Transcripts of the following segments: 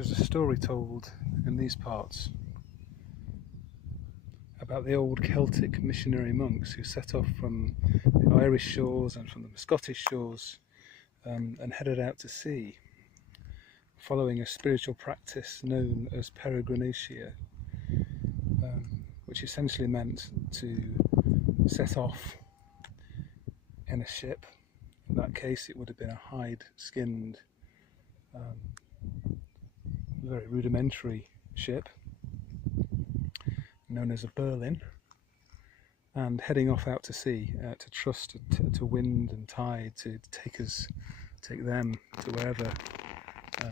There's a story told in these parts about the old Celtic missionary monks who set off from the Irish shores and from the Scottish shores and headed out to sea, following a spiritual practice known as peregrinatio, which essentially meant to set off in a ship. In that case, it would have been a hide-skinned, very rudimentary ship known as a Berlin, and heading off out to sea to trust to wind and tide to take them to wherever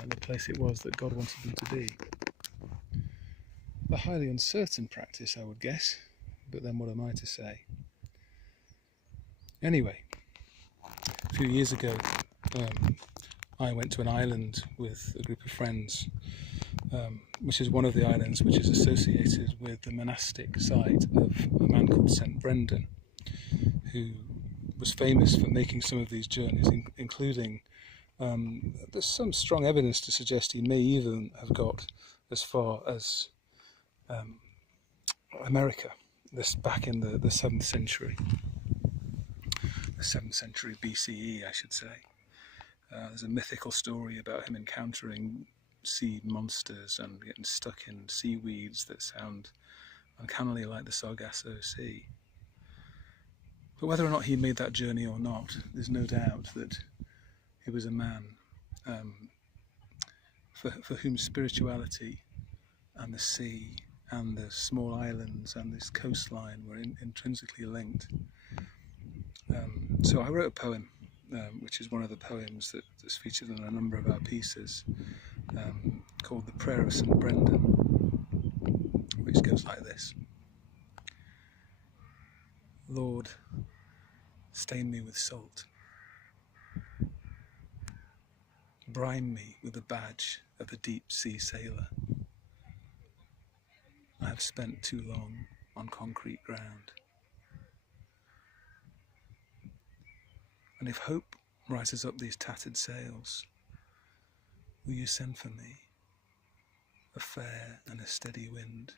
the place it was that God wanted them to be. A highly uncertain practice, I would guess, but then what am I to say? Anyway, a few years ago, I went to an island with a group of friends, which is one of the islands which is associated with the monastic site of a man called St. Brendan, who was famous for making some of these journeys, including there's some strong evidence to suggest he may even have got as far as America, this back in the 7th century. The 7th century BCE, I should say. There's a mythical story about him encountering sea monsters and getting stuck in seaweeds that sound uncannily like the Sargasso Sea. But whether or not he made that journey or not, there's no doubt that he was a man for whom spirituality and the sea and the small islands and this coastline were intrinsically linked. So I wrote a poem, which is one of the poems that's featured in a number of our pieces, called The Prayer of St. Brendan, which goes like this. Lord, stain me with salt. Brine me with the badge of a deep sea sailor. I have spent too long on concrete ground. And if hope rises up these tattered sails, will you send for me a fair and a steady wind?